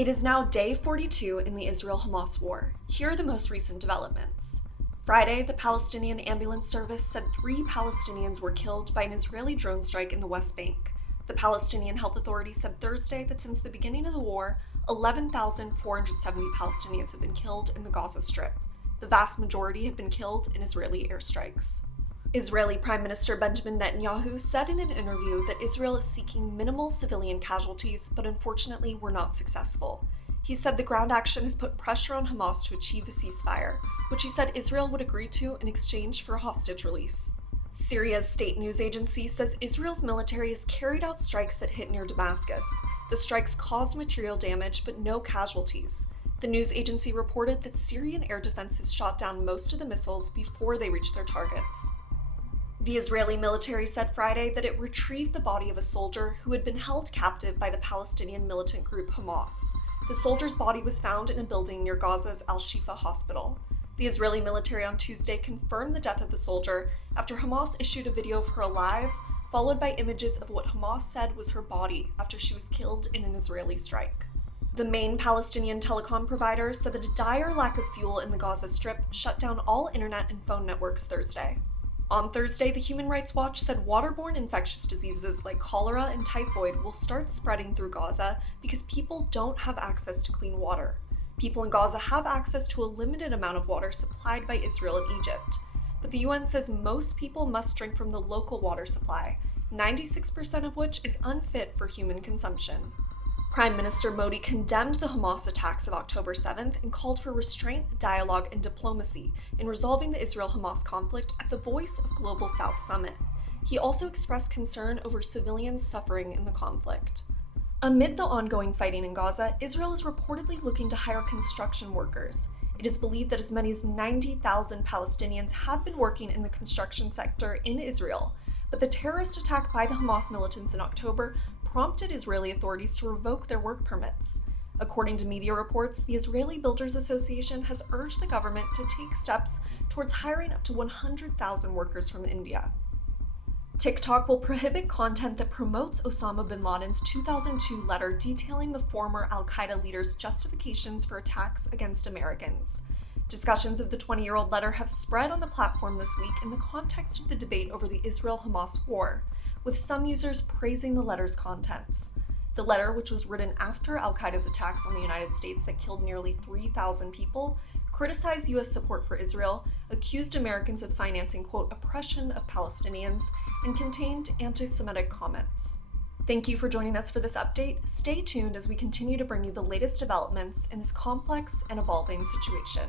It is now day 42 in the Israel-Hamas war. Here are the most recent developments. Friday, the Palestinian ambulance service said 3 Palestinians were killed by an Israeli drone strike in the West Bank. The Palestinian Health Authority said Thursday that since the beginning of the war, 11,470 Palestinians have been killed in the Gaza Strip. The vast majority have been killed in Israeli airstrikes. Israeli Prime Minister Benjamin Netanyahu said in an interview that Israel is seeking minimal civilian casualties, but unfortunately were not successful. He said the ground action has put pressure on Hamas to achieve a ceasefire, which he said Israel would agree to in exchange for a hostage release. Syria's state news agency says Israel's military has carried out strikes that hit near Damascus. The strikes caused material damage, but no casualties. The news agency reported that Syrian air defenses shot down most of the missiles before they reached their targets. The Israeli military said Friday that it retrieved the body of a soldier who had been held captive by the Palestinian militant group Hamas. The soldier's body was found in a building near Gaza's Al-Shifa hospital. The Israeli military on Tuesday confirmed the death of the soldier after Hamas issued a video of her alive, followed by images of what Hamas said was her body after she was killed in an Israeli strike. The main Palestinian telecom provider said that a dire lack of fuel in the Gaza Strip shut down all internet and phone networks Thursday. On Thursday, the Human Rights Watch said waterborne infectious diseases like cholera and typhoid will start spreading through Gaza because people don't have access to clean water. People in Gaza have access to a limited amount of water supplied by Israel and Egypt, but the UN says most people must drink from the local water supply, 96% of which is unfit for human consumption. Prime Minister Modi condemned the Hamas attacks of October 7th and called for restraint, dialogue, and diplomacy in resolving the Israel-Hamas conflict at the Voice of Global South Summit. He also expressed concern over civilians suffering in the conflict. Amid the ongoing fighting in Gaza, Israel is reportedly looking to hire construction workers. It is believed that as many as 90,000 Palestinians have been working in the construction sector in Israel, but the terrorist attack by the Hamas militants in October prompted Israeli authorities to revoke their work permits. According to media reports, the Israeli Builders Association has urged the government to take steps towards hiring up to 100,000 workers from India. TikTok will prohibit content that promotes Osama bin Laden's 2002 letter detailing the former al-Qaeda leader's justifications for attacks against Americans. Discussions of the 20-year-old letter have spread on the platform this week in the context of the debate over the Israel-Hamas war, with some users praising the letter's contents. The letter, which was written after al-Qaeda's attacks on the United States that killed nearly 3,000 people, criticized U.S. support for Israel, accused Americans of financing, quote, oppression of Palestinians, and contained anti-Semitic comments. Thank you for joining us for this update. Stay tuned as we continue to bring you the latest developments in this complex and evolving situation.